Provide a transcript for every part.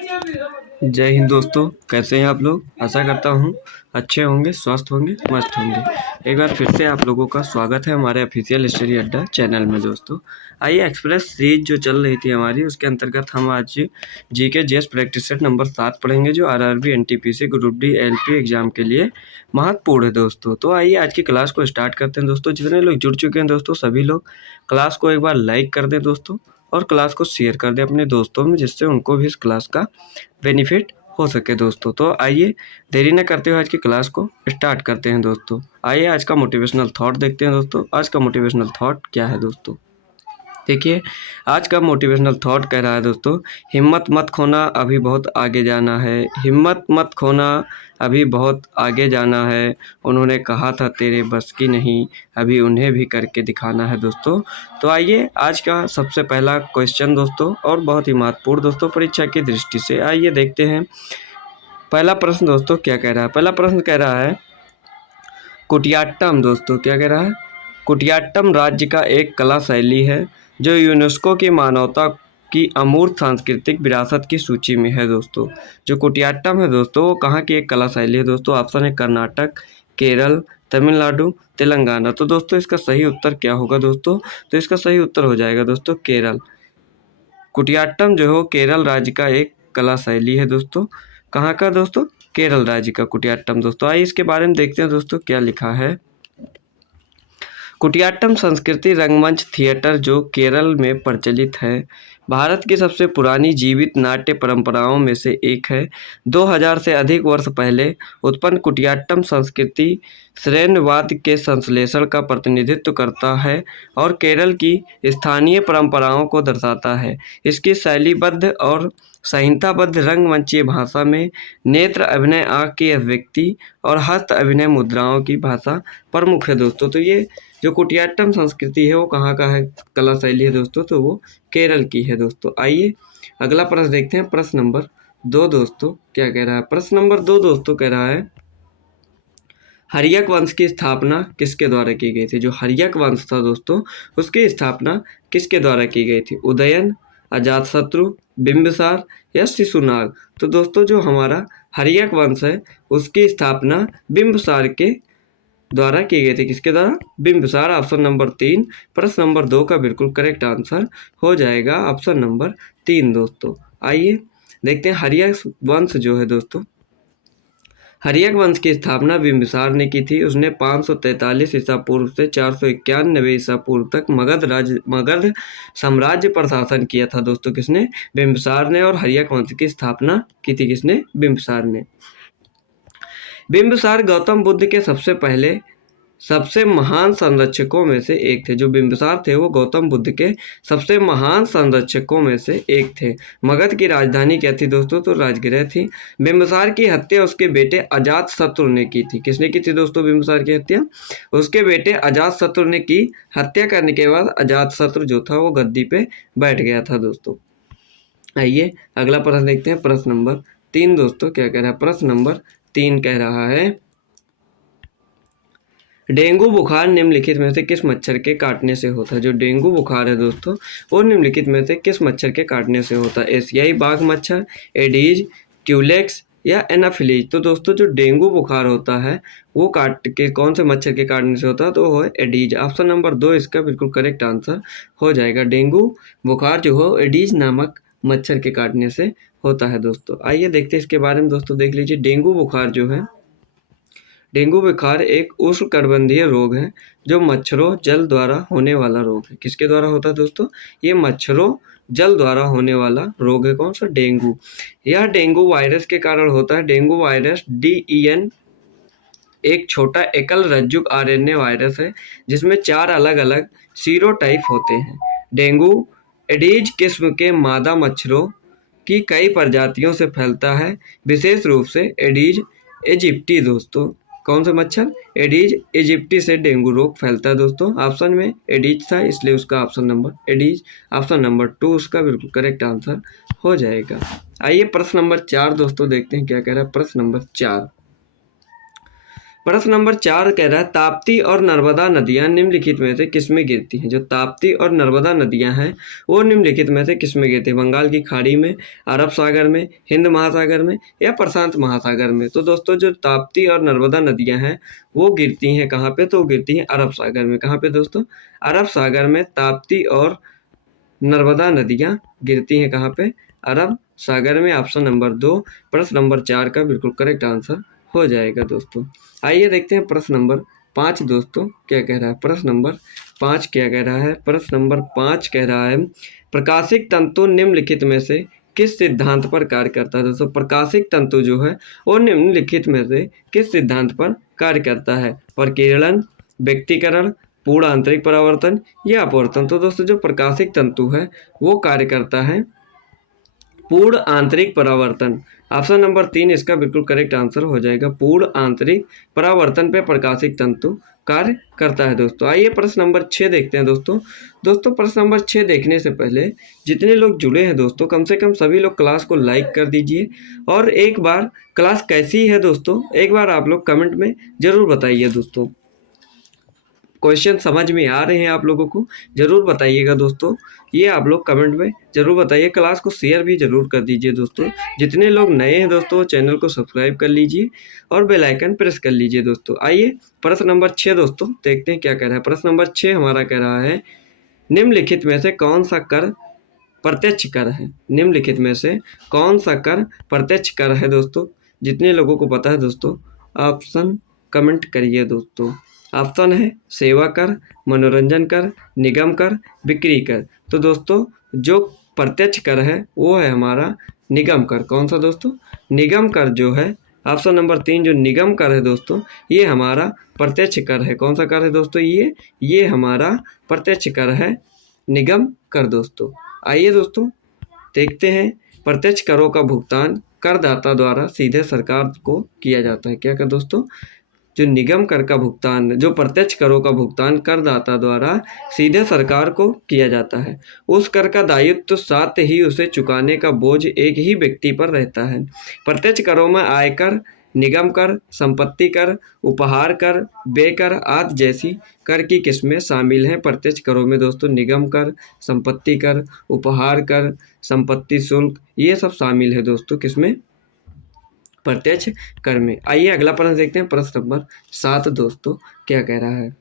जय हिंद दोस्तों, कैसे हैं आप लोग। आशा करता हूँ अच्छे होंगे, स्वस्थ होंगे, मस्त होंगे। एक बार फिर से आप लोगों का स्वागत है हमारे ऑफिशियल स्टडी अड्डा चैनल में। दोस्तों आइए, एक्सप्रेस सीरीज जो चल रही थी हमारी, उसके अंतर्गत हम आज GK GS practice set number 7 पढ़ेंगे, जो RRB NTPC group D LP exam के लिए महत्वपूर्ण है दोस्तों। तो आइए आज की क्लास को स्टार्ट करते हैं दोस्तों। जितने लोग जुड़ चुके हैं दोस्तों, सभी लोग क्लास को एक बार लाइक कर दें दोस्तों, और क्लास को शेयर कर दें अपने दोस्तों में, जिससे उनको भी इस क्लास का बेनिफिट हो सके दोस्तों। तो आइए देरी न करते हुए आज की क्लास को स्टार्ट करते हैं दोस्तों। आइए आज का मोटिवेशनल थॉट देखते हैं दोस्तों। आज का मोटिवेशनल थॉट क्या है दोस्तों, देखिए। आज का मोटिवेशनल थॉट कह रहा है दोस्तों, हिम्मत मत खोना, अभी बहुत आगे जाना है। हिम्मत मत खोना, अभी बहुत आगे जाना है। उन्होंने कहा था तेरे बस की नहीं, अभी उन्हें भी करके दिखाना है दोस्तों। तो आइए आज का सबसे पहला क्वेश्चन दोस्तों, और बहुत ही महत्वपूर्ण दोस्तों परीक्षा की दृष्टि से, आइए देखते हैं पहला प्रश्न दोस्तों क्या कह रहा है। पहला प्रश्न कह रहा है कुटियाट्टम दोस्तों, क्या कह रहा है। कुटियाट्टम राज्य का एक कला शैली है जो यूनेस्को की मानवता की अमूर्त सांस्कृतिक विरासत की सूची में है दोस्तों। जो कुटियाट्टम है दोस्तों, वो कहाँ की एक कला शैली है दोस्तों। ऑप्शन है कर्नाटक, केरल, तमिलनाडु, तेलंगाना। तो दोस्तों इसका सही उत्तर क्या होगा दोस्तों, तो इसका सही उत्तर हो जाएगा दोस्तों केरल। कुटियाट्टम जो है केरल राज्य का एक कला शैली है दोस्तों। कहाँ का दोस्तों, केरल राज्य का कुटियाट्टम दोस्तों। आइए इसके बारे में देखते हैं दोस्तों क्या लिखा है। कुटियाट्टम संस्कृति रंगमंच थिएटर जो केरल में प्रचलित है, भारत की सबसे पुरानी जीवित नाट्य परंपराओं में से एक है। 2000 से अधिक वर्ष पहले उत्पन्न कुटियाट्टम संस्कृति श्रेणवाद के संश्लेषण का प्रतिनिधित्व करता है और केरल की स्थानीय परंपराओं को दर्शाता है। इसकी शैलीबद्ध और संहिताबद्ध रंगमंचीय भाषा में नेत्र अभिनय, आँख की अभिव्यक्ति और हस्त अभिनय मुद्राओं की भाषा प्रमुख है दोस्तों। तो ये जो कुटियाट्टम संस्कृति है वो कहाँ का है, कला शैली है दोस्तों, तो वो केरल की है दोस्तों। आइए अगला प्रश्न देखते हैं, प्रश्न नंबर 2 दोस्तों क्या कह रहा है। प्रश्न नंबर 2 दोस्तों कह रहा है हर्यक वंश की स्थापना किसके द्वारा की गई थी। जो हर्यक वंश था दोस्तों, उसकी स्थापना किसके द्वारा की गई थी। उदयन, अजातशत्रु, बिंबिसार या शिशुनाग। तो दोस्तों जो हमारा हर्यक वंश है उसकी स्थापना बिंबिसार के द्वारा की गई थी। किसके द्वारा, बिंबिसार। ऑप्शन नंबर 3 प्रश्न नंबर 2 का बिल्कुल करेक्ट आंसर हो जाएगा ऑप्शन नंबर 3 दोस्तों। आइए देखते हैं हर्यक वंश जो है दोस्तों, हर्यक वंश की स्थापना बिंबिसार ने की थी। उसने 543 ईसा पूर्व से 491 ईसा पूर्व तक मगध साम्राज्य पर शासन किया था दोस्तों। किसने, बिंबिसार ने। और हर्यक वंश की स्थापना की थी किसने, बिंबिसार ने। बिंबिसार गौतम बुद्ध के सबसे महान संरक्षकों में से एक थे। जो बिंबिसार थे वो गौतम बुद्ध के सबसे महान संरक्षकों में से एक थे। मगध की राजधानी क्या थी दोस्तों, तो राजगृह थी। बिंबिसार की हत्या उसके बेटे अजातशत्रु ने की थी। किसने की थी दोस्तों बिंबिसार की हत्या, उसके बेटे अजातशत्रु ने की। हत्या करने के बाद अजातशत्रु जो था वो गद्दी पे बैठ गया था दोस्तों। आइए अगला प्रश्न देखते हैं, प्रश्न नंबर 3 दोस्तों क्या कह रहा है। प्रश्न नंबर 3 कह रहा है डेंगू बुखार निम्नलिखित में से किस मच्छर के काटने से होता है। जो डेंगू बुखार है दोस्तों, वो निम्नलिखित में से किस मच्छर के काटने से होता है। एशियाई बाघ मच्छर, एडीज, ट्यूलेक्स या एनाफिलीज। तो दोस्तों जो डेंगू बुखार होता है वो कौन से मच्छर के काटने से होता है, तो वो है एडीज। ऑप्शन नंबर 2 इसका बिल्कुल करेक्ट आंसर हो जाएगा। डेंगू बुखार जो हो एडीज नामक मच्छर के काटने से होता है दोस्तों। आइए देखते हैं इसके बारे में दोस्तों। देख लीजिए, डेंगू बुखार जो है, डेंगू बुखार एक उष्णकटिबंधीय रोग है जो मच्छरों जल द्वारा होने वाला रोग है। किसके द्वारा होता है दोस्तों, ये मच्छरों जल द्वारा होने वाला रोग है। कौन सा, डेंगू। यह डेंगू वायरस के कारण होता है। डेंगू वायरस DEN एक छोटा एकल रज्जुक RNA वायरस है जिसमें 4 अलग अलग सीरोटाइप होते हैं। डेंगू एडीज किस्म के मादा मच्छरों की कई प्रजातियों से फैलता है, विशेष रूप से एडीज इजिप्टी दोस्तों। कौन सा मच्छर, एडीज इजिप्टी से डेंगू रोग फैलता है दोस्तों। ऑप्शन में एडीज था इसलिए उसका ऑप्शन नंबर एडीज, ऑप्शन नंबर 2 उसका बिल्कुल करेक्ट आंसर हो जाएगा। आइए प्रश्न नंबर 4 दोस्तों देखते हैं क्या कह रहा है। प्रश्न नंबर 4, प्रश्न नंबर 4 कह रहा है ताप्ती और नर्मदा नदियां निम्नलिखित में से किसमें गिरती हैं। जो ताप्ती और नर्मदा नदियां हैं वो निम्नलिखित में से किसमें गिरती हैं। बंगाल की खाड़ी में, अरब सागर में, हिंद महासागर में या प्रशांत महासागर में। तो दोस्तों जो ताप्ती और नर्मदा नदियां हैं वो गिरती हैं कहाँ पे, तो गिरती हैं अरब सागर में। कहाँ पे दोस्तों, अरब सागर में ताप्ती और नर्मदा नदियां गिरती हैं। कहाँ पे, अरब सागर में। ऑप्शन नंबर 2 प्रश्न नंबर 4 का बिल्कुल करेक्ट आंसर हो जाएगा दोस्तों। आइए देखते हैं प्रश्न नंबर 5 दोस्तों क्या कह रहा है। प्रश्न नंबर 5 क्या कह रहा है। प्रश्न नंबर 5 कह रहा है प्रकाशिक तंतु निम्नलिखित में से किस सिद्धांत पर कार्य करता है। दोस्तों प्रकाशिक तंतु जो है वो निम्नलिखित में से किस सिद्धांत पर कार्य करता है। प्रकीर्णन, व्यक्तीकरण, पूर्ण आंतरिक परावर्तन या अपवर्तन। तो दोस्तों जो प्रकाशिक तंतु है वो कार्य करता है पूर्ण आंतरिक परावर्तन। ऑप्शन नंबर 3 इसका बिल्कुल करेक्ट आंसर हो जाएगा। पूर्ण आंतरिक परावर्तन पे प्रकाशिक तंतु कार्य करता है दोस्तों। आइए प्रश्न नंबर 6 देखते हैं दोस्तों प्रश्न नंबर 6 देखने से पहले जितने लोग जुड़े हैं दोस्तों कम से कम सभी लोग क्लास को लाइक कर दीजिए और एक बार क्लास कैसी है दोस्तों एक बार आप लोग कमेंट में जरूर बताइए दोस्तों। क्वेश्चन समझ में आ रहे हैं आप लोगों को जरूर बताइएगा दोस्तों, ये आप लोग कमेंट में जरूर बताइए। क्लास को शेयर भी जरूर कर दीजिए दोस्तों। जितने लोग नए हैं दोस्तों चैनल को सब्सक्राइब कर लीजिए और बेल आइकन प्रेस कर लीजिए दोस्तों। आइए प्रश्न नंबर 6 दोस्तों देखते हैं क्या कह रहा है। प्रश्न नंबर 6 हमारा कह रहा है निम्नलिखित में से कौन सा कर प्रत्यक्ष कर है। निम्नलिखित में से कौन सा कर प्रत्यक्ष कर है दोस्तों। जितने लोगों को पता है दोस्तों ऑप्शन कमेंट करिए दोस्तों। ऑप्शन है सेवा कर, मनोरंजन कर, निगम कर, बिक्री कर। तो दोस्तों जो प्रत्यक्ष कर है वो है हमारा निगम कर। कौन सा दोस्तों, निगम कर जो है ऑप्शन नंबर 3 जो निगम कर है दोस्तों ये हमारा प्रत्यक्ष कर है। कौन सा कर है दोस्तों, ये हमारा प्रत्यक्ष कर है, निगम कर दोस्तों। आइए दोस्तों देखते हैं प्रत्यक्ष करों का भुगतान करदाता द्वारा सीधे सरकार को किया जाता है। क्या कर दोस्तों, जो निगम कर का भुगतान, जो प्रत्यक्ष करों का भुगतान करदाता द्वारा सीधे सरकार को किया जाता है उस कर का दायित्व साथ ही उसे चुकाने का बोझ एक ही व्यक्ति पर रहता है। प्रत्यक्ष करों में आयकर, निगम कर, संपत्ति कर, उपहार कर, व्यय कर आदि जैसी कर की किस्में शामिल हैं। प्रत्यक्ष करों में दोस्तों निगम कर, संपत्ति कर, उपहार कर, संपत्ति शुल्क ये सब शामिल है दोस्तों किसमें, प्रत्यक्ष कर में। आइए अगला प्रश्न देखते हैं। प्रश्न नंबर 7 दोस्तों क्या कह रहा है।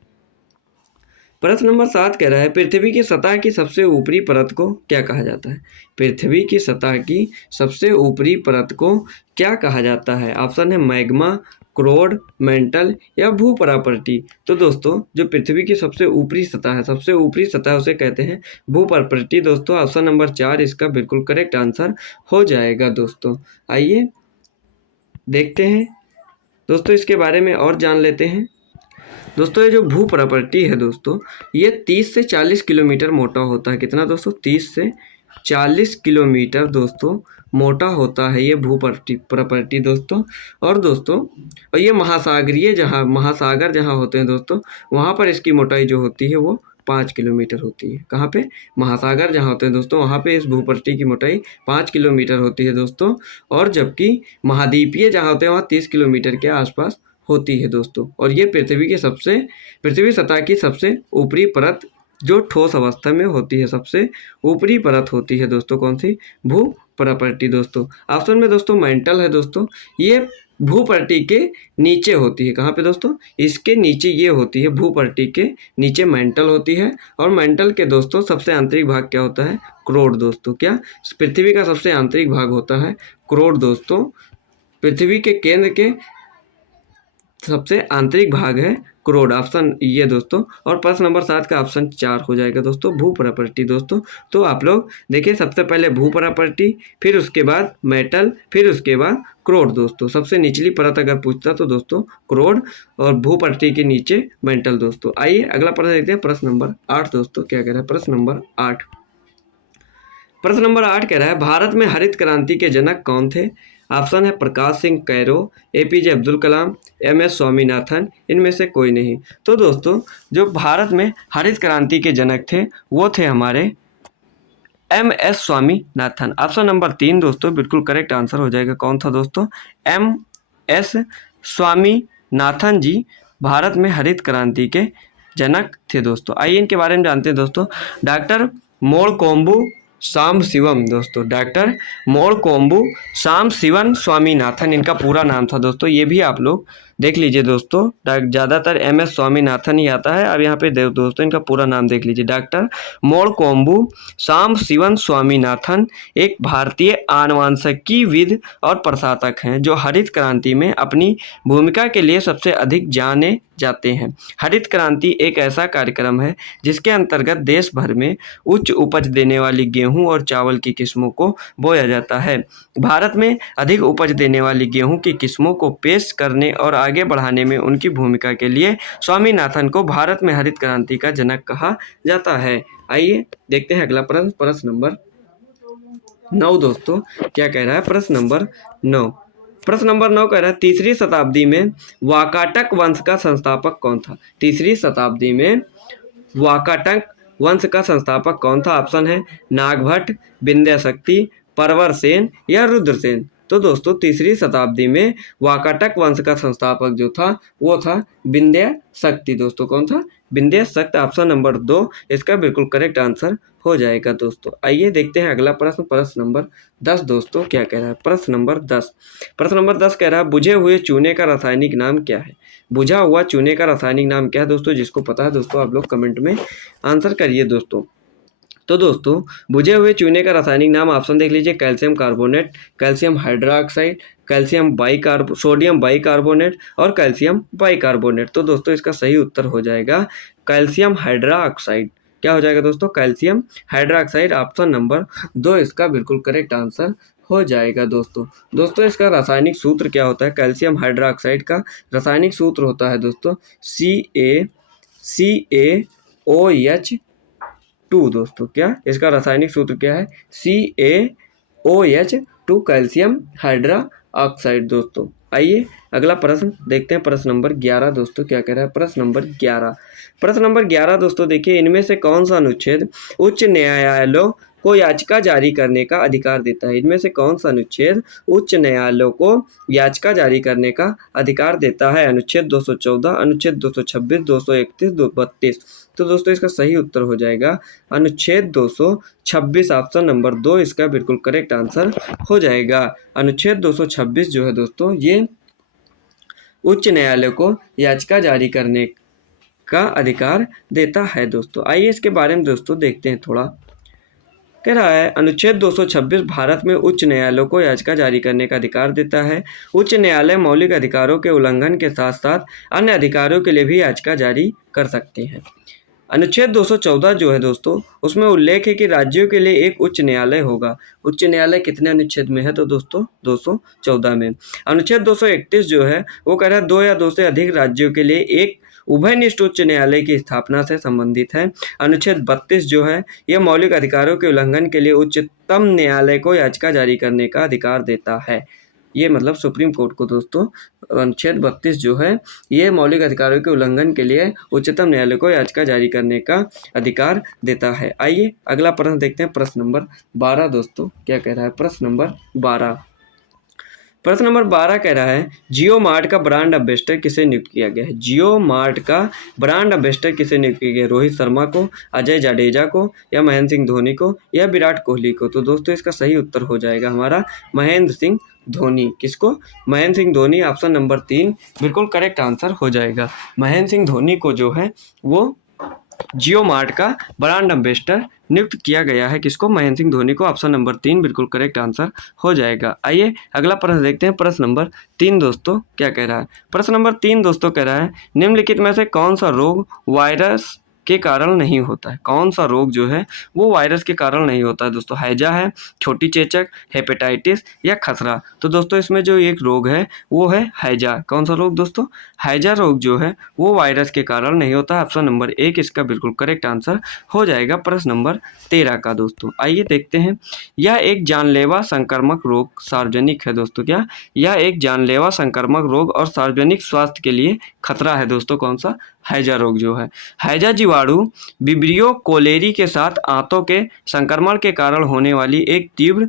प्रश्न नंबर 7 कह रहा है पृथ्वी की सतह की सबसे ऊपरी परत को क्या कहा जाता है। पृथ्वी की सतह की सबसे ऊपरी परत को क्या कहा जाता है। ऑप्शन है मैग्मा, क्रोड, मेंटल या भू प्रॉपर्टी। तो दोस्तों जो पृथ्वी की सबसे ऊपरी सतह है, सबसे ऊपरी सतह उसे कहते हैं भू प्रॉपर्टी दोस्तों। ऑप्शन नंबर 4 इसका बिल्कुल करेक्ट आंसर हो जाएगा दोस्तों। आइए देखते हैं दोस्तों इसके बारे में और जान लेते हैं। दोस्तों ये जो भू प्रॉपर्टी है दोस्तों ये 30 से 40 किलोमीटर मोटा होता है। कितना दोस्तों, 30 से 40 किलोमीटर दोस्तों मोटा होता है ये भू प्रॉपर्टी दोस्तों। और ये महासागर जहाँ होते हैं दोस्तों वहाँ पर इसकी मोटाई जो होती है वो 5 किलोमीटर होती है। कहाँ पे, महासागर जहाँ होते हैं दोस्तों वहाँ पे इस भूपट्टी की मोटाई 5 किलोमीटर होती है दोस्तों। और जबकि महाद्वीपीय जहाँ होते हैं वहाँ 30 किलोमीटर के आसपास होती है दोस्तों। और ये पृथ्वी सतह की सबसे ऊपरी परत जो ठोस अवस्था में होती है, सबसे ऊपरी परत होती है दोस्तों कौन सी, भू प्रॉपर्टी दोस्तों। ऑप्शन में दोस्तों मेंटल है दोस्तों, ये भूपट्टी के नीचे होती है। कहाँ पे दोस्तों, इसके नीचे ये होती है, भूपट्टी के नीचे मेंटल होती है। और मेंटल के दोस्तों सबसे आंतरिक भाग क्या होता है, क्रोड दोस्तों। क्या, पृथ्वी का सबसे आंतरिक भाग होता है क्रोड दोस्तों। पृथ्वी के केंद्र के सबसे आंतरिक भाग है क्रोड, ऑप्शन ये दोस्तों। और प्रश्न नंबर 7 का ऑप्शन 4 हो जाएगा दोस्तों, भू प्रॉपर्टी दोस्तों। तो आप लोग देखिए सबसे पहले भू प्रॉपर्टी, फिर उसके बाद मेटल, फिर उसके बाद क्रोड दोस्तों। सबसे निचली परत अगर पूछता तो दोस्तों क्रोड और भू प्रॉपर्टी के नीचे मेटल दोस्तों। आइए अगला प्रश्न देखते हैं। प्रश्न नंबर 8 दोस्तों क्या कह रहा है। प्रश्न नंबर 8 कह रहा है भारत में हरित क्रांति के जनक कौन थे। ऑप्शन है Prakash Singh Cairo, APJ Abdul Kalam, MS Swaminathan, इनमें से कोई नहीं। तो दोस्तों जो भारत में हरित क्रांति के जनक थे वो थे हमारे एमएस स्वामीनाथन। ऑप्शन नंबर 3 दोस्तों बिल्कुल करेक्ट आंसर हो जाएगा। कौन था दोस्तों, एमएस स्वामीनाथन नाथन जी भारत में हरित क्रांति के जनक थे दोस्तों। आइए इनके बारे में जानते हैं दोस्तों। डॉक्टर मोरकोम्बू साम शिवम दोस्तों, डॉक्टर मोरकोम्बू साम शिवन स्वामीनाथन इनका पूरा नाम था दोस्तों। ये भी आप लोग देख लीजिए दोस्तों, ज़्यादातर MS स्वामीनाथन ही आता है। अब यहाँ पे दोस्तों इनका पूरा नाम देख लीजिए। डॉक्टर मोरकोम्बू साम शिवन स्वामीनाथन एक भारतीय आनुवंशिकीविद और प्रशासक हैं जो हरित क्रांति में अपनी भूमिका के लिए सबसे अधिक जाने जाते हैं। हरित क्रांति एक ऐसा कार्यक्रम है जिसके अंतर्गत देश भर में उच्च उपज देने वाली गेहूं और चावल की किस्मों को बोया जाता है। भारत में अधिक उपज देने वाली गेहूं की किस्मों को पेश करने और आगे बढ़ाने में उनकी भूमिका के लिए स्वामीनाथन को भारत में हरित क्रांति का जनक कहा जाता है। आइए देखते हैं अगला प्रश्न, प्रश्न नंबर 9 दोस्तों। क्या कह रहा है प्रश्न नंबर 9? प्रश्न नंबर 9 कह रहा है तीसरी शताब्दी में वाकाटक वंश का संस्थापक कौन था? तीसरी शताब्दी में वाकाटक वंश का संस्थापक कौन था? ऑप्शन है नागभट्ट, विंध्याशक्ति, परवरसेन या रुद्रसेन। तो दोस्तों तीसरी शताब्दी में वाकाटक वंश का संस्थापक जो था वो था विंध्याशक्ति दोस्तों। कौन था? विंध्याशक्ति। ऑप्शन नंबर 2 इसका बिल्कुल करेक्ट आंसर हो जाएगा दोस्तों। आइए देखते हैं अगला प्रश्न, प्रश्न नंबर 10 दोस्तों। क्या कह रहा है प्रश्न नंबर 10? प्रश्न नंबर 10 कह रहा है बुझे हुए चूने का रासायनिक नाम क्या है? बुझा हुआ चूने का रासायनिक नाम क्या है दोस्तों? जिसको पता है दोस्तों आप लोग कमेंट में आंसर करिए दोस्तों। तो दोस्तों बुझे हुए चूने का रासायनिक नाम ऑप्शन देख लीजिए, calcium carbonate, calcium hydroxide, sodium bicarbonate और कैल्शियम बाइकार्बोनेट। तो दोस्तों इसका सही उत्तर हो जाएगा कैल्शियम हाइड्रोक्साइड। क्या हो जाएगा दोस्तों? Calcium hydroxide. ऑप्शन नंबर 2 इसका बिल्कुल करेक्ट आंसर हो जाएगा दोस्तों इसका रासायनिक सूत्र क्या होता है? कैल्शियम हाइड्रोक्साइड का रासायनिक सूत्र होता है दोस्तों CaOH2 दोस्तों। क्या इसका रासायनिक सूत्र क्या है? CaOH2 कैल्शियम हाइड्रोक्साइड दोस्तों। आइए अगला प्रश्न देखते हैं, प्रश्न नंबर 11 दोस्तों। क्या कह रहा है प्रश्न नंबर 11? प्रश्न नंबर 11 दोस्तों देखिए, इनमें से कौन सा अनुच्छेद उच्च न्यायालयों को याचिका जारी करने का अधिकार देता है? इनमें से कौन सा अनुच्छेद उच्च न्यायालयों को याचिका जारी करने का अधिकार देता है? अनुच्छेद 214, अनुच्छेद 226, 231, 232। तो दोस्तों इसका सही उत्तर हो जाएगा अनुच्छेद 226। ऑप्शन नंबर 2 इसका बिल्कुल करेक्ट आंसर हो जाएगा। अनुच्छेद 226 जो है दोस्तों ये उच्च न्यायालय को याचिका जारी करने का अधिकार देता है दोस्तों। आइए इसके बारे में दोस्तों देखते हैं थोड़ा। कह रहा है अनुच्छेद 226 भारत में उच्च न्यायालयों को याचिका जारी करने का अधिकार देता है। उच्च न्यायालय मौलिक अधिकारों के उल्लंघन के साथ साथ अन्य अधिकारों के लिए भी याचिका जारी कर सकते हैं। अनुच्छेद 214 जो है दोस्तों उसमें उल्लेख है कि राज्यों के लिए एक उच्च न्यायालय होगा। उच्च न्यायालय कितने अनुच्छेद में है? तो दोस्तों 214 में। अनुच्छेद 231 जो है वो कह रहा है 2 या 2 से अधिक राज्यों के लिए एक उभयनिष्ठ उच्च न्यायालय की स्थापना से संबंधित है। अनुच्छेद 32 जो है यह मौलिक अधिकारों के उल्लंघन के लिए उच्चतम न्यायालय को याचिका जारी करने का अधिकार देता है। ये मतलब सुप्रीम कोर्ट को दोस्तों अनुच्छेद 32 जो है ये मौलिक अधिकारों के उल्लंघन के लिए उच्चतम न्यायालय को याचिका जारी करने का अधिकार देता है। आइए अगला प्रश्न देखते हैं, प्रश्न नंबर 12 दोस्तों। क्या कह रहा है प्रश्न नंबर 12? प्रश्न नंबर 12 कह रहा है जियो मार्ट का ब्रांड एम्बेसडर किसे नियुक्त किया गया है? जियो मार्ट का ब्रांड एम्बेसडर किसे नियुक्त किया गया? रोहित शर्मा को, अजय जाडेजा को या महेंद्र सिंह धोनी को या विराट कोहली को? तो दोस्तों इसका सही उत्तर हो जाएगा हमारा महेंद्र सिंह धोनी। किसको? महेंद्र सिंह धोनी। ऑप्शन नंबर 3 बिल्कुल करेक्ट आंसर हो जाएगा। महेंद्र सिंह धोनी को जो है वो जियो मार्ट का ब्रांड एम्बेसडर नियुक्त किया गया है। किसको? महेंद्र सिंह धोनी को। ऑप्शन नंबर 3 बिल्कुल करेक्ट आंसर हो जाएगा। आइए अगला प्रश्न देखते हैं, प्रश्न नंबर 3 दोस्तों। क्या कह रहा है प्रश्न नंबर 3 दोस्तों? कह रहा है निम्नलिखित में से कौन सा रोग वायरस के कारण नहीं होता है? कौन सा रोग जो है वो वायरस के कारण नहीं होता है दोस्तों? हैजा है, छोटी चेचक, हेपेटाइटिस या खसरा? तो दोस्तों इसमें जो एक रोग है वो है हैजा। कौन सा रोग दोस्तों? हैजा रोग जो है वो वायरस के कारण नहीं होता। ऑप्शन नंबर 1 इसका बिल्कुल करेक्ट आंसर हो जाएगा प्रश्न नंबर 13 का दोस्तों। आइए देखते हैं, यह एक जानलेवा संक्रामक रोग सार्वजनिक है दोस्तों। क्या? यह एक जानलेवा संक्रामक रोग और सार्वजनिक स्वास्थ्य के लिए खतरा है दोस्तों। कौन सा? हैजा रोग जो है। हैजा जीवाणु विब्रियो कोलेरी के साथ आंतों के संक्रमण के कारण होने वाली एक तीव्र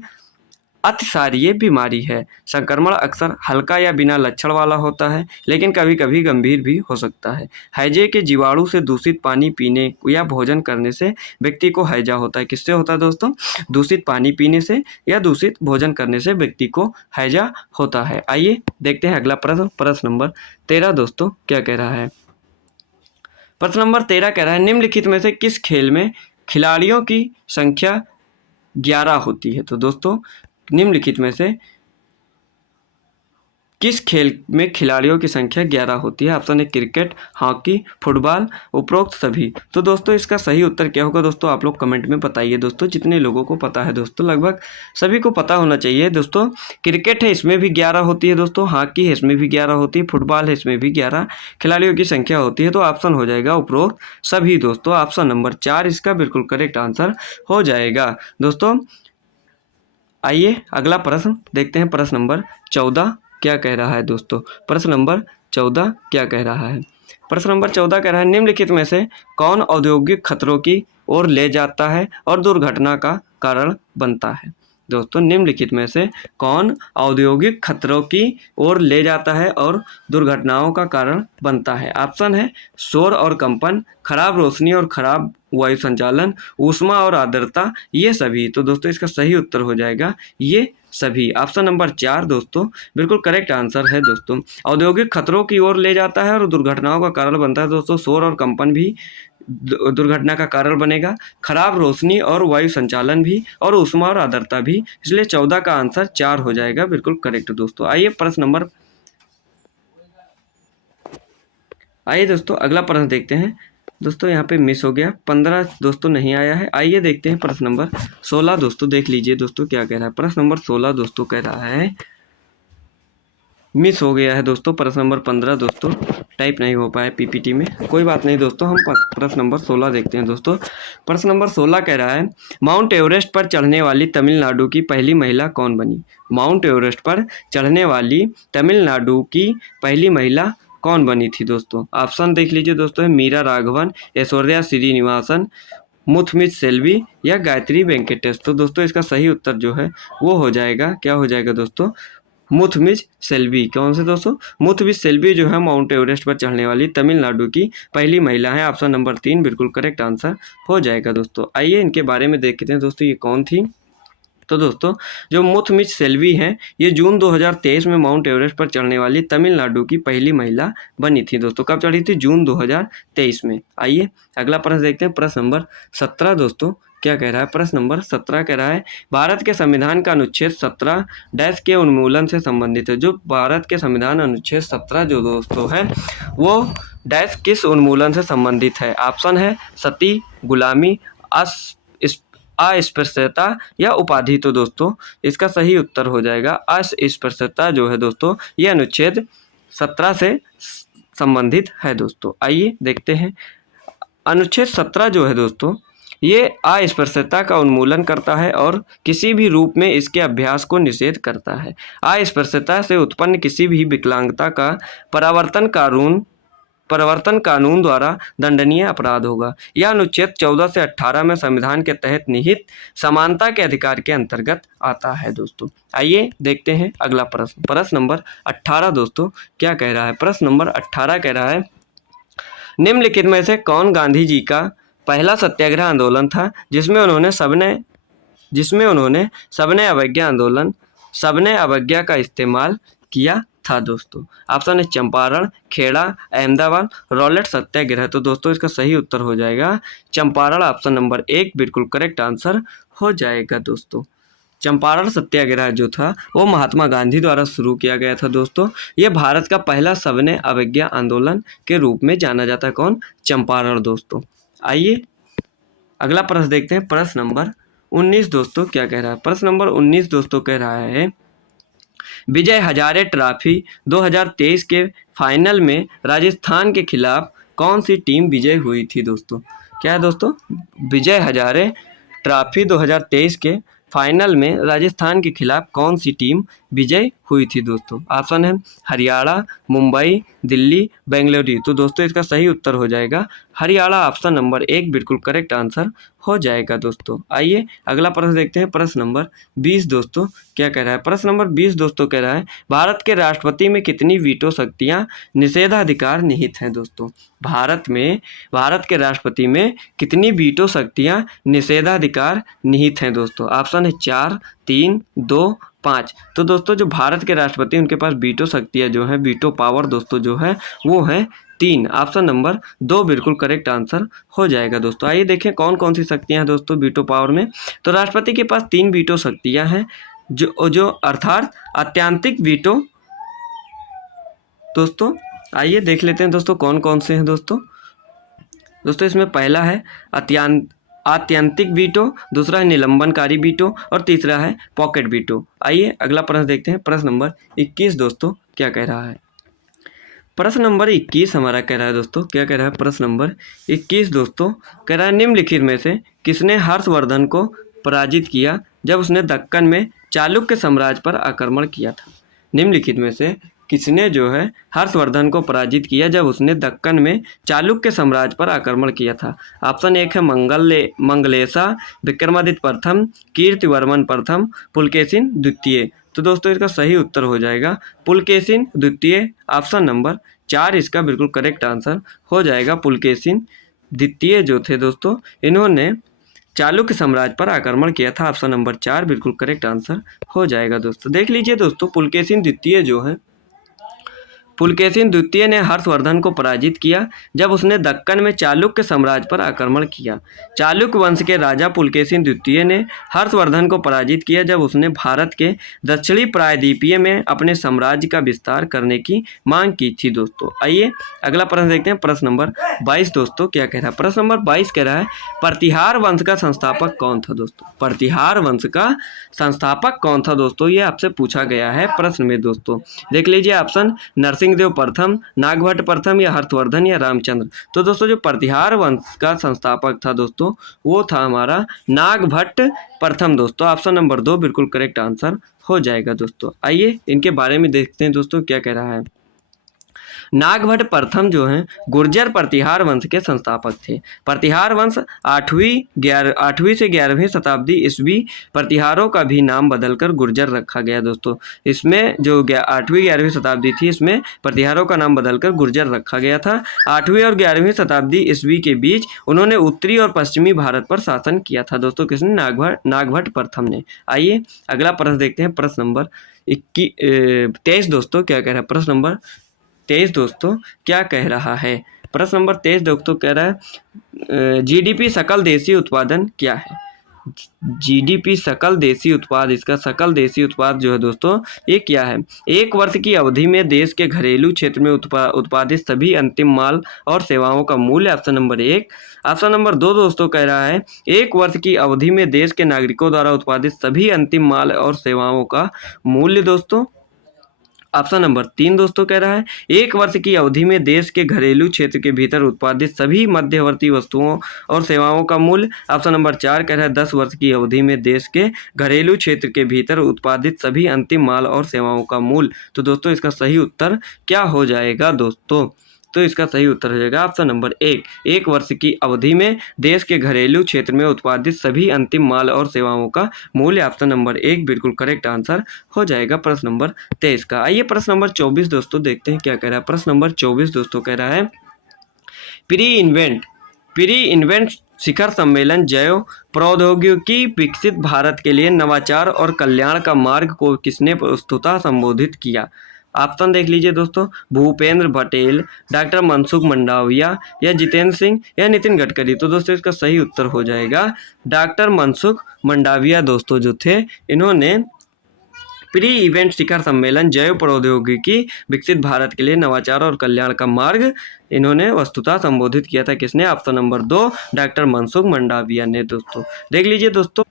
अतिसारीय बीमारी है। संक्रमण अक्सर हल्का या बिना लक्षण वाला होता है, लेकिन कभी कभी गंभीर भी हो सकता है। हैजे के जीवाणु से दूषित पानी पीने या भोजन करने से व्यक्ति को हैजा होता है। किससे होता है दोस्तों? दूषित पानी पीने से या दूषित भोजन करने से व्यक्ति को हैजा होता है। आइए देखते हैं अगला प्रश्न, प्रश्न नंबर 13 दोस्तों क्या कह रहा है। प्रश्न नंबर 13 कह रहा है, निम्नलिखित में से किस खेल में खिलाड़ियों की संख्या 11 होती है? तो दोस्तों निम्नलिखित में से किस खेल में खिलाड़ियों की संख्या 11 होती है? ऑप्शन है क्रिकेट, हॉकी, फुटबॉल, उपरोक्त सभी। तो दोस्तों इसका सही उत्तर क्या होगा दोस्तों, आप लोग कमेंट में बताइए दोस्तों, जितने लोगों को पता है दोस्तों, लगभग सभी को पता होना चाहिए दोस्तों। क्रिकेट है, इसमें भी 11 होती है दोस्तों, हॉकी है, इसमें भी 11 होती है, फुटबॉल है, इसमें भी 11 खिलाड़ियों की संख्या होती है। तो ऑप्शन हो जाएगा उपरोक्त सभी दोस्तों। ऑप्शन नंबर 4 इसका बिल्कुल करेक्ट आंसर हो जाएगा दोस्तों। आइए अगला प्रश्न देखते हैं, प्रश्न नंबर 14 क्या कह रहा है दोस्तों। प्रश्न नंबर 14 क्या कह रहा है? प्रश्न नंबर 14 कह रहा है, निम्नलिखित में से कौन औद्योगिक खतरों की ओर ले जाता है और दुर्घटना का कारण बनता है? दोस्तों निम्नलिखित में से कौन औद्योगिक खतरों की ओर ले जाता है और दुर्घटनाओं का कारण बनता है? ऑप्शन है शोर और कंपन, खराब रोशनी और खराब वायु संचालन, ऊष्मा और आर्द्रता, ये सभी। तो दोस्तों इसका सही उत्तर हो जाएगा ये सभी। ऑप्शन नंबर 4 दोस्तों बिल्कुल करेक्ट आंसर है दोस्तों। औद्योगिक खतरों की ओर ले जाता है और दुर्घटनाओं का कारण बनता है दोस्तों। शोर और कंपन भी दुर्घटना का कारण बनेगा, खराब रोशनी और वायु संचालन भी, और ऊष्मा और आर्द्रता भी। इसलिए 14 का आंसर 4 हो जाएगा बिल्कुल करेक्ट दोस्तों। आइए दोस्तों अगला प्रश्न देखते हैं। दोस्तों यहाँ पे मिस हो गया, 15 दोस्तों नहीं आया है। आइए देखते हैं प्रश्न नंबर 16 दोस्तों, देख लीजिए दोस्तों क्या कह रहा है। प्रश्न नंबर 16 दोस्तों कह रहा है, मिस हो गया है दोस्तों। प्रश्न नंबर 15 दोस्तों टाइप नहीं हो पाया पीपीटी में, कोई बात नहीं दोस्तों, हम प्रश्न नंबर 16 देखते हैं दोस्तों। प्रश्न नंबर 16 कह रहा है, माउंट एवरेस्ट पर चढ़ने वाली तमिलनाडु की पहली महिला कौन बनी? माउंट एवरेस्ट पर चढ़ने वाली तमिलनाडु की पहली महिला कौन बनी थी दोस्तों? ऑप्शन देख लीजिए दोस्तों, मीरा राघवन, ऐश्वर्या श्रीनिवासन, मुथुमित सेल्वी या गायत्री वेंकटेश। तो दोस्तों इसका सही उत्तर जो है वो हो जाएगा, क्या हो जाएगा दोस्तों? मुथुमित सेल्वी। कौन से दोस्तों? मुथुमित सेल्वी जो है माउंट एवरेस्ट पर चढ़ने वाली तमिलनाडु की पहली महिला है। ऑप्शन नंबर 3 बिल्कुल करेक्ट आंसर हो जाएगा दोस्तों। आइए इनके बारे में देखते हैं दोस्तों, ये कौन थी। तो दोस्तों जो मुथुमित सेल्वी हैं, ये जून 2023 में माउंट एवरेस्ट पर चढ़ने वाली तमिलनाडु की पहली महिला बनी थी दोस्तों। कब चढ़ी थी? जून 2023 में। आइए अगला प्रश्न देखते हैं, प्रश्न नंबर 17 दोस्तों क्या कह रहा है। प्रश्न नंबर 17 कह रहा है, भारत के संविधान का अनुच्छेद 17 डैश के उन्मूलन से संबंधित है। जो भारत के संविधान अनुच्छेद 17 जो दोस्तों है वो डैश किस उन्मूलन से संबंधित है? ऑप्शन है सती, गुलामी, अस्पृश्यता या उपाधि। तो दोस्तों इसका सही उत्तर हो जाएगा अस्पृश्यता जो है दोस्तों, ये अनुच्छेद 17 से संबंधित है दोस्तों। आइए देखते हैं, अनुच्छेद 17 जो है दोस्तों ये अस्पृश्यता का उन्मूलन करता है और किसी भी रूप में इसके अभ्यास को निषेध करता है। अस्पृश्यता से उत्पन्न किसी भी विकलांगता का परिवर्तन कानून द्वारा दंडनीय अपराध होगा। यह अनुच्छेद 14 से 18 में संविधान के तहत निहित समानता के अधिकार के अंतर्गत आता है दोस्तों। आइए देखते हैं अगला प्रश्न, प्रश्न नंबर 18 दोस्तों क्या कह रहा है। प्रश्न नंबर 18 कह रहा है, निम्नलिखित में से कौन गांधी जी का पहला सत्याग्रह आंदोलन था जिसमें उन्होंने सबने अवज्ञा का इस्तेमाल किया था दोस्तों? ऑप्शन है चंपारण, खेड़ा, अहमदाबाद, रॉलेट सत्याग्रह। तो दोस्तों इसका सही उत्तर हो जाएगा चंपारण। ऑप्शन नंबर 1 बिल्कुल करेक्ट आंसर हो जाएगा दोस्तों। चंपारण सत्याग्रह जो था वो महात्मा गांधी द्वारा शुरू किया गया था दोस्तों। ये भारत का पहला सविनय अवज्ञा आंदोलन के रूप में जाना जाता है। कौन? चंपारण दोस्तों। आइए अगला प्रश्न देखते हैं, प्रश्न नंबर 19 दोस्तों क्या कह रहा है। प्रश्न नंबर 19 दोस्तों कह रहा है, विजय हजारे ट्रॉफी 2023 के फाइनल में राजस्थान के खिलाफ कौन सी टीम विजय हुई थी दोस्तों? क्या है दोस्तों? विजय हजारे ट्रॉफी 2023 के फाइनल में राजस्थान के खिलाफ कौन सी टीम विजय हुई थी दोस्तों? ऑप्शन है हरियाणा, मुंबई, दिल्ली, बेंगलुरु। तो दोस्तों इसका सही उत्तर हो जाएगा हरियाणा। ऑप्शन नंबर 1 बिल्कुल करेक्ट आंसर हो जाएगा दोस्तों। आइए अगला प्रश्न देखते हैं, प्रश्न नंबर 20 दोस्तों क्या कह रहा है। प्रश्न नंबर 20 दोस्तों कह रहा है भारत के राष्ट्रपति में कितनी वीटो शक्तियां निषेधाधिकार निहित हैं दोस्तों। भारत के राष्ट्रपति में कितनी वीटो शक्तियां निषेधाधिकार निहित हैं दोस्तों। ऑप्शन है 4, 3, 2, 5। तो दोस्तों जो भारत के राष्ट्रपति उनके पास वीटो शक्तियां जो है, वीटो पावर दोस्तों जो है वो है 3। ऑप्शन नंबर 2 बिल्कुल करेक्ट आंसर हो जाएगा दोस्तों। आइए देखें कौन कौन सी शक्तियां हैं दोस्तों वीटो पावर में। तो राष्ट्रपति के पास 3 वीटो शक्तियां हैं जो अर्थात अत्यंतिक वीटो दोस्तों। आइए देख लेते हैं दोस्तों कौन कौन से हैं दोस्तों। इसमें पहला है आत्यंतिक वीटो, दूसरा है निलंबनकारी वीटो और तीसरा है पॉकेट वीटो। आइए अगला प्रश्न देखते हैं, प्रश्न नंबर 21 दोस्तों क्या कह रहा है। प्रश्न नंबर 21 हमारा कह रहा है दोस्तों, क्या कह रहा है प्रश्न नंबर 21 दोस्तों कह रहा है निम्नलिखित में से किसने हर्षवर्धन को पराजित किया जब उसने दक्कन में चालुक्य साम्राज्य पर आक्रमण किया था। निम्नलिखित में से किसने जो है हर्षवर्धन को पराजित किया जब उसने दक्कन में चालुक्य साम्राज्य पर आक्रमण किया था। ऑप्शन 1 है मंगलेशा, विक्रमादित्य प्रथम, कीर्तिवर्मन प्रथम, पुलकेशिन द्वितीय। तो दोस्तों इसका सही उत्तर हो जाएगा पुलकेशिन द्वितीय। ऑप्शन नंबर 4 इसका बिल्कुल करेक्ट आंसर हो जाएगा। पुलकेशिन द्वितीय जो थे दोस्तों इन्होंने चालुक्य साम्राज्य पर आक्रमण किया था। ऑप्शन नंबर 4 बिल्कुल करेक्ट आंसर हो जाएगा दोस्तों। देख लीजिए दोस्तों पुलकेशिन द्वितीय जो है, पुलकेशिन द्वितीय ने हर्षवर्धन को पराजित किया जब उसने दक्कन में चालुक्य साम्राज्य पर आक्रमण किया। चालुक्य वंश के राजा पुलकेशिन द्वितीय ने हर्षवर्धन को पराजित किया जब उसने भारत के दक्षिणी प्रायद्वीपीय में अपने साम्राज्य का विस्तार करने की मांग की थी दोस्तों। आइए अगला प्रश्न देखते हैं, प्रश्न नंबर 22 दोस्तों क्या कह रहा है। प्रश्न नंबर 22 कह रहा है प्रतिहार वंश का संस्थापक कौन था दोस्तों। प्रतिहार वंश का संस्थापक कौन था दोस्तों, ये आपसे पूछा गया है प्रश्न में दोस्तों। देख लीजिए ऑप्शन नरसिंहदेव प्रथम, नागभट्ट प्रथम या हर्षवर्धन या रामचंद्र। तो दोस्तों जो प्रतिहार वंश का संस्थापक था दोस्तों वो था हमारा नागभट्ट प्रथम दोस्तों। ऑप्शन नंबर 2 बिल्कुल करेक्ट आंसर हो जाएगा दोस्तों। आइए इनके बारे में देखते हैं दोस्तों क्या कह रहा है। नागभट्ट प्रथम जो हैं गुर्जर प्रतिहार वंश के संस्थापक थे। प्रतिहार वंश 8वीं से 11वीं शताब्दी ईस्वी प्रतिहारों का भी नाम बदलकर गुर्जर रखा गया दोस्तों। इसमें जो 8वीं 11वीं शताब्दी थी इसमें प्रतिहारों का नाम बदलकर गुर्जर रखा गया था। 8वीं और 11वीं शताब्दी ईस्वी के बीच उन्होंने उत्तरी और पश्चिमी भारत पर शासन किया था दोस्तों। किसने? नागभट्ट प्रथम ने। आइए अगला प्रश्न देखते हैं, प्रश्न नंबर 23 दोस्तों क्या कह रहा है। प्रश्न नंबर 23 दोस्तों क्या कह रहा है। प्रश्न नंबर 23 दोस्तों कह रहा है जीडीपी सकल देशी उत्पादन क्या है। जीडीपी सकल देशी उत्पाद, इसका सकल देशी उत्पाद जो है दोस्तों ये क्या है। एक वर्ष की अवधि में देश के घरेलू क्षेत्र में उत्पादित सभी अंतिम माल और सेवाओं का मूल्य। Option number 1। ऑप्शन नंबर 2 दोस्तों कह रहा है एक वर्ष की अवधि में देश के नागरिकों द्वारा उत्पादित सभी अंतिम माल और सेवाओं का मूल्य दोस्तों। ऑप्शन नंबर 3 दोस्तों कह रहा है एक वर्ष की अवधि में देश के घरेलू क्षेत्र के भीतर उत्पादित सभी मध्यवर्ती वस्तुओं और सेवाओं का मूल्य। ऑप्शन नंबर 4 कह रहा है 10 वर्ष की अवधि में देश के घरेलू क्षेत्र के भीतर उत्पादित सभी अंतिम माल और सेवाओं का मूल्य। तो दोस्तों इसका सही उत्तर क्या हो जाएगा दोस्तों। तो इसका सही उत्तर हो जाएगा ऑप्शन नंबर 1। एक वर्ष की अवधि में देश के घरेलू क्षेत्र में उत्पादित सभी अंतिम माल और सेवाओं का मूल्य। ऑप्शन नंबर 1 बिल्कुल करेक्ट आंसर हो जाएगा प्रश्न नंबर 23 का। आइए प्रश्न नंबर 24 दोस्तों देखते हैं क्या कह रहा है। प्रश्न नंबर 24 दोस्तों कह रहा है प्री इन्वेंट शिखर सम्मेलन जैव प्रौद्योगिकी विकसित भारत के लिए नवाचार और कल्याण का मार्ग को किसने प्रस्तुतः संबोधित किया। ऑप्शन देख लीजिए दोस्तों भूपेंद्र पटेल, डॉक्टर मनसुख मंडाविया या जितेंद्र सिंह या नितिन गडकरी। तो दोस्तों इसका सही उत्तर हो जाएगा डॉक्टर मनसुख मंडाविया दोस्तों जो थे इन्होंने प्री इवेंट शिखर सम्मेलन जैव प्रौद्योगिकी विकसित भारत के लिए नवाचार और कल्याण का मार्ग इन्होंने वस्तुतः संबोधित किया था। किसने? Option number 2 doctor Mansukh Mandaviya ने दोस्तों। देख लीजिए दोस्तों,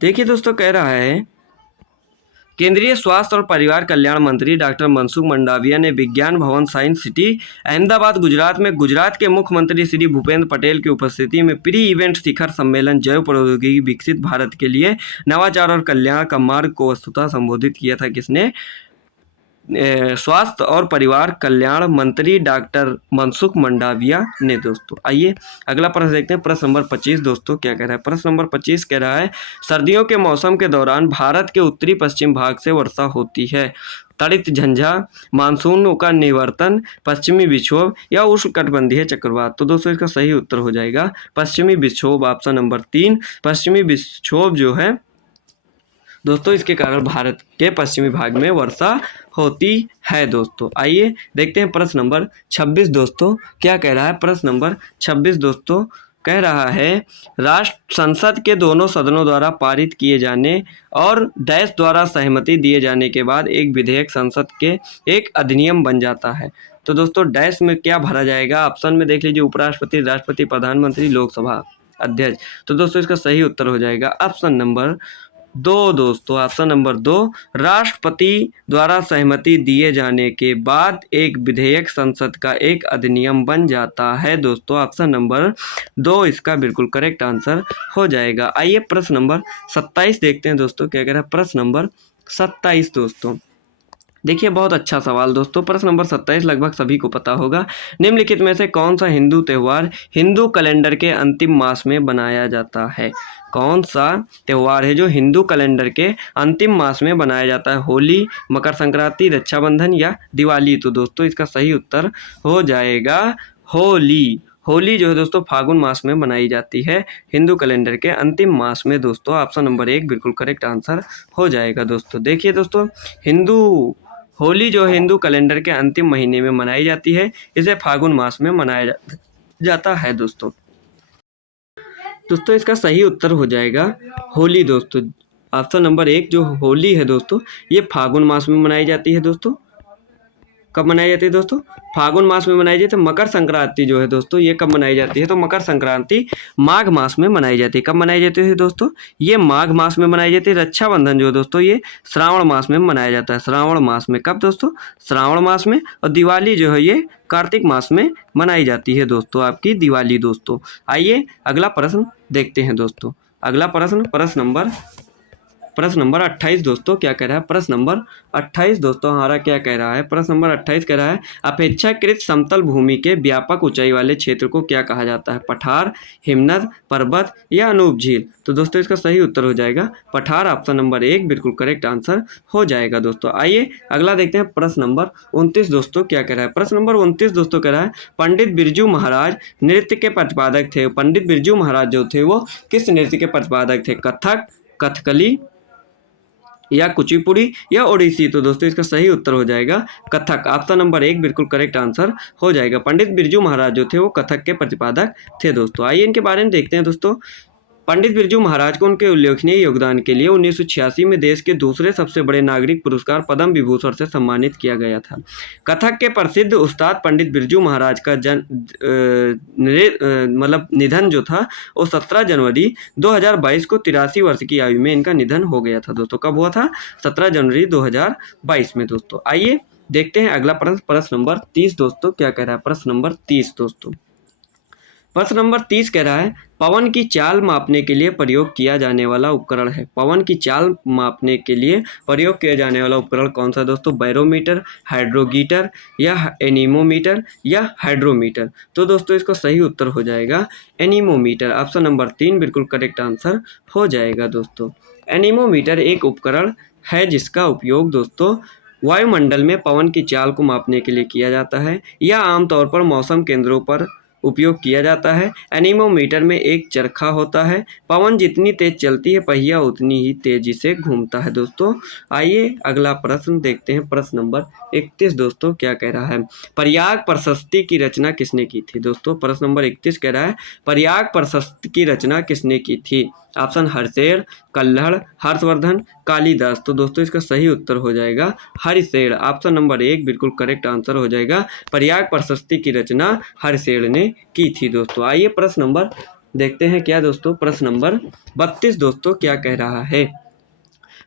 देखिए दोस्तों कह रहा है केंद्रीय स्वास्थ्य और परिवार कल्याण मंत्री डॉक्टर मनसुख मंडाविया ने विज्ञान भवन साइंस सिटी अहमदाबाद गुजरात में गुजरात के मुख्यमंत्री श्री भूपेंद्र पटेल की उपस्थिति में प्री इवेंट शिखर सम्मेलन जैव प्रौद्योगिकी विकसित भारत के लिए नवाचार और कल्याण का मार्ग को वस्तुतः संबोधित किया था। किसने? स्वास्थ्य और परिवार कल्याण मंत्री डॉक्टर मनसुख मंडाविया ने दोस्तों। आइए अगला प्रश्न देखते हैं, प्रश्न नंबर 25 दोस्तों क्या कह रहा है। प्रश्न नंबर 25 कह रहा है, सर्दियों के मौसम के दौरान भारत के उत्तरी पश्चिम भाग से वर्षा होती है। तड़ित झंझा, मानसून का निवर्तन, पश्चिमी विक्षोभ या उष्णकटिबंधीय चक्रवात। तो दोस्तों इसका सही उत्तर हो जाएगा पश्चिमी विक्षोभ, ऑप्शन नंबर 3। पश्चिमी विक्षोभ जो है दोस्तों, इसके कारण भारत के पश्चिमी भाग में वर्षा होती है दोस्तों। आइए देखते हैं प्रश्न नंबर 26 दोस्तों क्या कह रहा है। प्रश्न नंबर 26 दोस्तों कह रहा है, राष्ट्र संसद के दोनों सदनों द्वारा पारित किए जाने और डैश द्वारा सहमति दिए जाने के बाद एक विधेयक संसद के एक अधिनियम बन जाता है। तो दोस्तों डैश में क्या भरा जाएगा, ऑप्शन में देख लीजिए, उपराष्ट्रपति, राष्ट्रपति, प्रधानमंत्री, लोकसभा अध्यक्ष। तो दोस्तों इसका सही उत्तर हो जाएगा ऑप्शन नंबर 2 दोस्तों, ऑप्शन नंबर 2। राष्ट्रपति द्वारा सहमति दिए जाने के बाद एक विधेयक संसद का एक अधिनियम बन जाता है दोस्तों। ऑप्शन नंबर 2 इसका बिल्कुल करेक्ट आंसर हो जाएगा। आइए प्रश्न नंबर 27 देखते हैं दोस्तों क्या कह रहा है। प्रश्न नंबर 27 दोस्तों देखिए, बहुत अच्छा सवाल दोस्तों। प्रश्न नंबर 27 लगभग सभी को पता होगा। निम्नलिखित में से कौन सा हिंदू त्यौहार हिंदू कैलेंडर के अंतिम मास में बनाया जाता है। कौन सा त्यौहार है जो हिंदू कैलेंडर के अंतिम मास में बनाया जाता है। होली, मकर संक्रांति, रक्षाबंधन या दिवाली। तो दोस्तों इसका सही उत्तर हो जाएगा होली। होली जो है दोस्तों फागुन मास में मनाई जाती है हिंदू कैलेंडर के अंतिम मास में दोस्तों। ऑप्शन नंबर 1 बिल्कुल करेक्ट आंसर हो जाएगा दोस्तों। देखिए दोस्तों, होली जो हिंदू कैलेंडर के अंतिम महीने में मनाई जाती है, इसे फागुन मास में मनाया जाता है दोस्तों। दोस्तों इसका सही उत्तर हो जाएगा होली दोस्तों। ऑप्शन नंबर 1 जो होली है दोस्तों, ये फागुन मास में मनाई जाती है दोस्तों। कब मनाई जाती है दोस्तों, फागुन मास में मनाई जाती है। मकर संक्रांति जो है दोस्तों, ये कब मनाई जाती है, तो मकर संक्रांति माघ मास में मनाई जाती है। कब मनाई जाती है दोस्तों, ये माघ मास में मनाई जाती है। रक्षाबंधन जो है दोस्तों, ये श्रावण मास में मनाया जाता है। श्रावण मास में कब दोस्तों, श्रावण मास में। और दिवाली जो है ये कार्तिक मास में मनाई जाती है दोस्तों, आपकी दिवाली दोस्तों। आइए अगला प्रश्न देखते हैं दोस्तों। अगला प्रश्न नंबर 28 दोस्तों क्या कह रहा है। प्रश्न नंबर 28 दोस्तों हमारा क्या कह रहा है। प्रश्न नंबर 28 कह रहा है, अपेक्षाकृत समतल भूमि के व्यापक ऊंचाई वाले क्षेत्र को क्या कहा जाता है। पठार, हिमनद, पर्वत या अनूप झील। तो दोस्तों इसका सही उत्तर हो जाएगा पठार। ऑप्शन नंबर 1 बिल्कुल करेक्ट आंसर हो जाएगा दोस्तों। आइए अगला देखते हैं प्रश्न नंबर 29 दोस्तों क्या कह रहा है। प्रश्न नंबर 29 दोस्तों कह रहा है, पंडित बिरजू महाराज नृत्य के प्रतिपादक थे। पंडित बिरजू महाराज जो थे वो किस नृत्य के प्रतिपादक थे। कथक, कथकली या कुचिपुड़ी या ओडिसी। तो दोस्तों इसका सही उत्तर हो जाएगा कथक। ऑप्शन नंबर 1 बिल्कुल करेक्ट आंसर हो जाएगा। पंडित बिरजू महाराज जो थे वो कथक के प्रतिपादक थे दोस्तों। आइए इनके बारे में देखते हैं दोस्तों। पंडित बिरजू महाराज को उनके उल्लेखनीय योगदान के लिए 1986 में देश के दूसरे सबसे बड़े नागरिक पुरस्कार पद्म विभूषण से सम्मानित किया गया था। कथक के प्रसिद्ध उस्ताद पंडित बिरजू महाराज का निधन जो था वो 17 जनवरी 2022 को 83 वर्ष की आयु में इनका निधन हो गया था दोस्तों। कब हुआ था, 17 जनवरी 2022 में दोस्तों। आइए देखते हैं अगला प्रश्न नंबर 30 दोस्तों क्या कह रहा है। प्रश्न नंबर 30 दोस्तों, प्रश्न नंबर 30 कह रहा है, पवन की चाल मापने के लिए प्रयोग किया जाने वाला उपकरण है। पवन की चाल मापने के लिए प्रयोग किया जाने वाला उपकरण कौन सा दोस्तों। बैरोमीटर, हाइड्रोगीटर या एनीमोमीटर या हाइड्रोमीटर। तो दोस्तों इसका सही उत्तर हो जाएगा एनीमोमीटर। ऑप्शन नंबर 3 बिल्कुल करेक्ट आंसर हो जाएगा दोस्तों। एनीमोमीटर एक उपकरण है जिसका उपयोग दोस्तों वायुमंडल में पवन की चाल को मापने के लिए किया जाता है। यह आमतौर पर मौसम केंद्रों पर उपयोग किया जाता है। एनीमोमीटर में एक चरखा होता है। पवन जितनी तेज चलती है पहिया उतनी ही तेजी से घूमता है दोस्तों। आइए अगला प्रश्न देखते हैं। प्रश्न नंबर 31 दोस्तों क्या कह रहा है, प्रयाग प्रशस्ति की रचना किसने की थी दोस्तों। प्रश्न नंबर 31 कह रहा है, प्रयाग प्रशस्ति की रचना किसने की थी। ऑप्शन हरिशेर, कल्हड़, हर्षवर्धन, कालिदास। तो दोस्तों इसका सही उत्तर हो जाएगा हरिशेर। ऑप्शन नंबर 1 बिल्कुल करेक्ट आंसर हो जाएगा। प्रयाग प्रशस्ति की रचना हरिशेर ने की थी दोस्तों। आइए प्रश्न नंबर देखते हैं क्या दोस्तों। प्रश्न नंबर 32 दोस्तों क्या कह रहा है,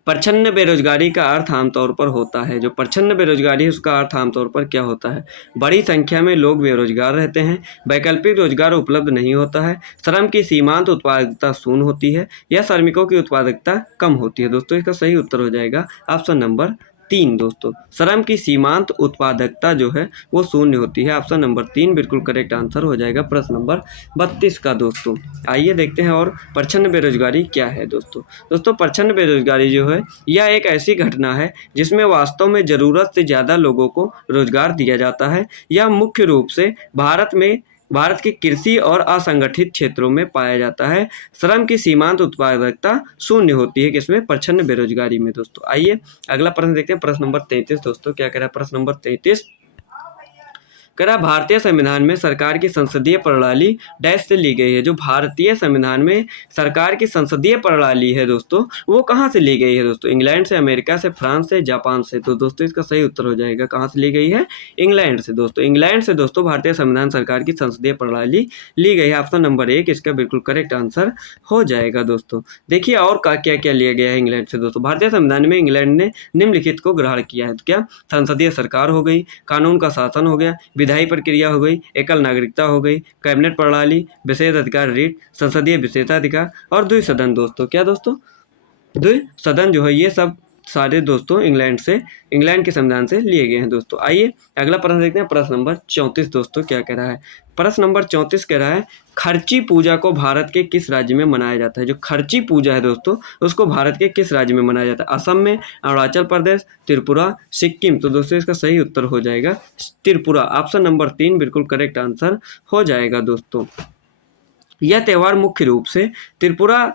प्रच्छन्न बेरोजगारी का अर्थ आमतौर पर होता है। जो प्रच्छन्न बेरोजगारी है उसका अर्थ आमतौर पर क्या होता है। बड़ी संख्या में लोग बेरोजगार रहते हैं, वैकल्पिक रोजगार उपलब्ध नहीं होता है, श्रम की सीमांत उत्पादकता शून्य होती है या श्रमिकों की उत्पादकता कम होती है। दोस्तों इसका सही उत्तर हो जाएगा ऑप्शन नंबर 3 दोस्तों, श्रम की सीमांत उत्पादकता जो है वो शून्य होती है। ऑप्शन नंबर 3 बिल्कुल करेक्ट आंसर हो जाएगा प्रश्न नंबर 32 का दोस्तों। आइए देखते हैं और प्रच्छन्न बेरोजगारी क्या है दोस्तों। दोस्तों प्रच्छन्न बेरोजगारी जो है यह एक ऐसी घटना है जिसमें वास्तव में ज़रूरत से ज़्यादा लोगों को रोजगार दिया जाता है। यह मुख्य रूप से भारत के कृषि और असंगठित क्षेत्रों में पाया जाता है। श्रम की सीमांत उत्पादकता शून्य होती है किसमें, प्रच्छन्न बेरोजगारी में दोस्तों। आइए अगला प्रश्न देखते हैं, प्रश्न नंबर 33 दोस्तों। क्या कह रहा है प्रश्न नंबर 33, कह रहा भारतीय संविधान में सरकार की संसदीय प्रणाली डैश से ली गई है। जो भारतीय संविधान में सरकार की संसदीय प्रणाली है दोस्तों वो कहाँ से ली गई है दोस्तों, इंग्लैंड से, अमेरिका से, फ्रांस से, जापान से। तो दोस्तों इसका सही उत्तर हो जाएगा कहाँ से ली गई है, इंग्लैंड से दोस्तों। इंग्लैंड से दोस्तों भारतीय संविधान सरकार की संसदीय प्रणाली ली गई है। ऑप्शन नंबर 1 इसका बिल्कुल करेक्ट आंसर हो जाएगा दोस्तों। देखिए और क्या क्या लिया गया है इंग्लैंड से दोस्तों। भारतीय संविधान में इंग्लैंड ने निम्नलिखित को ग्रहण किया है। तो क्या, संसदीय सरकार हो गई, कानून का शासन हो गया, विधायी प्रक्रिया हो गई, एकल नागरिकता हो गई, कैबिनेट प्रणाली, विशेष अधिकार रीट, संसदीय विशेषाधिकार और द्विसदन दोस्तों। क्या दोस्तों, द्विसदन जो है ये सब सारे दोस्तों इंग्लैंड के संविधान से लिए गए हैं दोस्तों। आइए अगला प्रश्न देखते हैं, प्रश्न नंबर 34 दोस्तों। क्या कह रहा है प्रश्न नंबर 34, कह रहा है खर्ची पूजा को भारत के किस राज्य में मनाया जाता है। जो खर्ची पूजा है दोस्तों उसको भारत के किस राज्य में मनाया जाता है, असम में, अरुणाचल प्रदेश, त्रिपुरा, सिक्किम। तो दोस्तों इसका सही उत्तर हो जाएगा त्रिपुरा। ऑप्शन नंबर 3 बिल्कुल करेक्ट आंसर हो जाएगा दोस्तों। यह त्यौहार मुख्य रूप से त्रिपुरा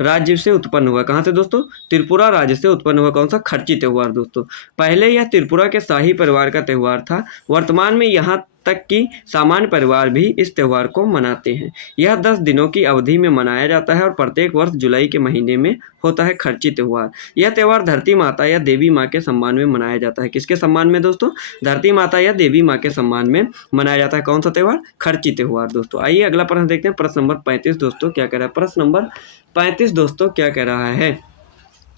राज्य से उत्पन्न हुआ। कहाँ से दोस्तों, त्रिपुरा राज्य से उत्पन्न हुआ। कौन सा, खर्ची त्यौहार दोस्तों। पहले यह त्रिपुरा के शाही परिवार का त्यौहार था। वर्तमान में यहाँ तक कि सामान्य परिवार भी इस त्यौहार को मनाते हैं। यह 10 दिनों की अवधि में मनाया जाता है और प्रत्येक वर्ष जुलाई के महीने में होता है खर्ची त्यौहार। यह त्यौहार धरती माता या देवी माँ के सम्मान में मनाया जाता है। किसके सम्मान में दोस्तों, धरती माता या देवी माँ के सम्मान में मनाया जाता है। कौन सा त्यौहार, खर्ची त्यौहार दोस्तों। आइए अगला प्रश्न देखते हैं, प्रश्न नंबर 35 दोस्तों। क्या कह रहा है प्रश्न नंबर 35 दोस्तों, क्या कह रहा है,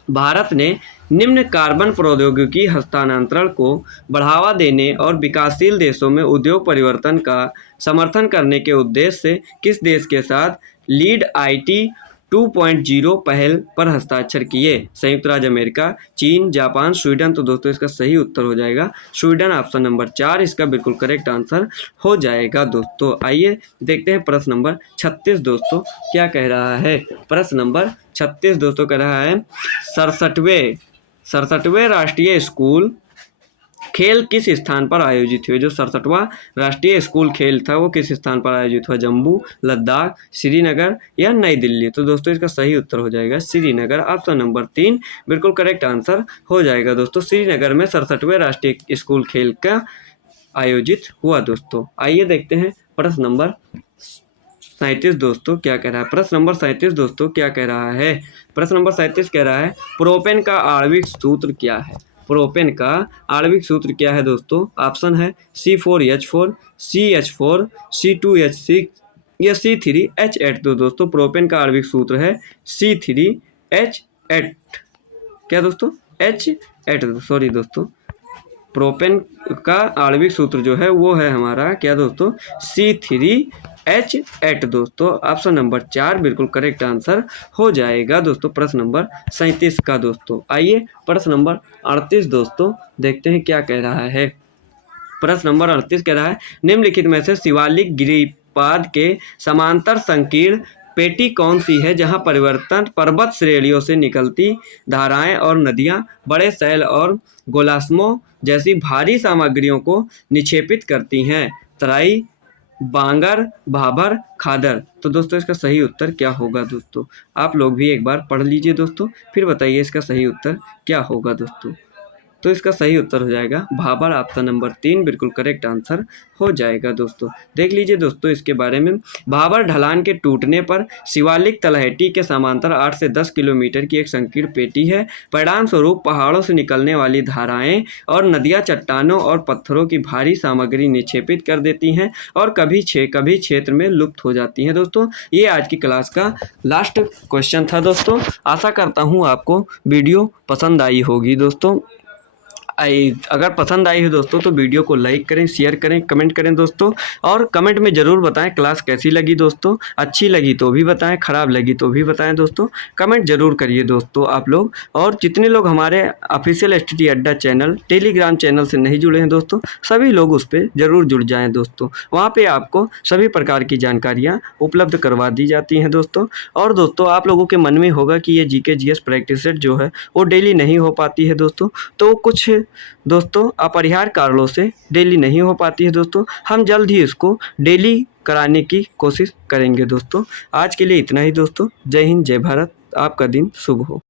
भारत ने निम्न कार्बन प्रौद्योगिकी हस्तांतरण को बढ़ावा देने और विकासशील देशों में उद्योग परिवर्तन का समर्थन करने के उद्देश्य से किस देश के साथ लीड IT 2.0 पहल पर हस्ताक्षर किए। संयुक्त राज्य अमेरिका, चीन, जापान, स्वीडन। तो दोस्तों इसका सही उत्तर हो जाएगा स्वीडन। ऑप्शन नंबर 4 इसका बिल्कुल करेक्ट आंसर हो जाएगा दोस्तों। आइए देखते हैं प्रश्न नंबर 36 दोस्तों। क्या कह रहा है प्रश्न नंबर 36 दोस्तों, कह रहा है 67वें राष्ट्रीय स्कूल खेल किस स्थान पर आयोजित हुए। जो 67वां राष्ट्रीय स्कूल खेल था वो किस स्थान पर आयोजित हुआ, जम्मू, लद्दाख, श्रीनगर या नई दिल्ली। तो दोस्तों इसका सही उत्तर हो जाएगा श्रीनगर। ऑप्शन नंबर 3 बिल्कुल करेक्ट आंसर हो जाएगा दोस्तों। श्रीनगर में 67वें राष्ट्रीय स्कूल खेल का आयोजित हुआ दोस्तों। आइए देखते हैं प्रश्न नंबर 37 दोस्तों। क्या कह रहा है प्रश्न नंबर 37 दोस्तों, क्या कह रहा है प्रश्न नंबर 37 कह रहा है प्रोपेन का आणविक सूत्र क्या है। प्रोपेन का आणविक सूत्र क्या है दोस्तों। ऑप्शन है C4H4, CH4, C2H6 या C3H8। तो दोस्तों प्रोपेन का आणविक सूत्र है C3H8। क्या दोस्तों, H8 सॉरी दोस्तों, प्रोपेन का आणविक सूत्र जो है वो है हमारा क्या दोस्तों, C3H8 दोस्तों। ऑप्शन नंबर 4 बिल्कुल करेक्ट आंसर हो जाएगा दोस्तों प्रश्न नंबर 37 का दोस्तों। आइए प्रश्न नंबर 38 दोस्तों देखते हैं क्या कह रहा है। प्रश्न नंबर 38 कह रहा है निम्नलिखित में से शिवालिक गिरिपाद के समांतर संकीर्ण पेटी कौन सी है जहां परिवर्तन पर्वत श्रेणियों से निकलती धाराएं और नदियां बड़े शैल और गोलाश्मों जैसी भारी सामग्रियों को निक्षेपित करती हैं। तराई, बांगर, भाबर, खादर। तो दोस्तों इसका सही उत्तर क्या होगा दोस्तों, आप लोग भी एक बार पढ़ लीजिए दोस्तों, फिर बताइए इसका सही उत्तर क्या होगा दोस्तों। तो इसका सही उत्तर हो जाएगा भाबर। ऑप्शन नंबर 3 बिल्कुल करेक्ट आंसर हो जाएगा दोस्तों। देख लीजिए दोस्तों इसके बारे में, भाबर ढलान के टूटने पर शिवालिक तलहटी के समांतर 8 से 10 किलोमीटर की एक संकीर्ण पेटी है। परिणाम स्वरूप पहाड़ों से निकलने वाली धाराएं और नदियां चट्टानों और पत्थरों की भारी सामग्री निक्षेपित कर देती हैं और कभी क्षेत्र में लुप्त हो जाती हैं। दोस्तों ये आज की क्लास का लास्ट क्वेश्चन था दोस्तों। आशा करता हूँ आपको वीडियो पसंद आई होगी दोस्तों। अगर पसंद आई हो दोस्तों तो वीडियो को लाइक करें, शेयर करें, कमेंट करें दोस्तों, और कमेंट में ज़रूर बताएं क्लास कैसी लगी दोस्तों। अच्छी लगी तो भी बताएं, ख़राब लगी तो भी बताएं दोस्तों। कमेंट ज़रूर करिए दोस्तों आप लोग। और जितने लोग हमारे ऑफिशियल स्टडी अड्डा चैनल टेलीग्राम चैनल से नहीं जुड़े हैं दोस्तों, सभी लोग उस पर ज़रूर जुड़ जाएँ दोस्तों। वहाँ पर आपको सभी प्रकार की जानकारियाँ उपलब्ध करवा दी जाती हैं दोस्तों। और दोस्तों आप लोगों के मन में होगा कि ये जीके जीएस प्रैक्टिस सेट जो है वो डेली नहीं हो पाती है दोस्तों, तो कुछ दोस्तों अपरिहार्य कारणों से डेली नहीं हो पाती है दोस्तों। हम जल्द ही इसको डेली कराने की कोशिश करेंगे दोस्तों। आज के लिए इतना ही दोस्तों। जय हिंद, जय भारत। आपका दिन शुभ हो।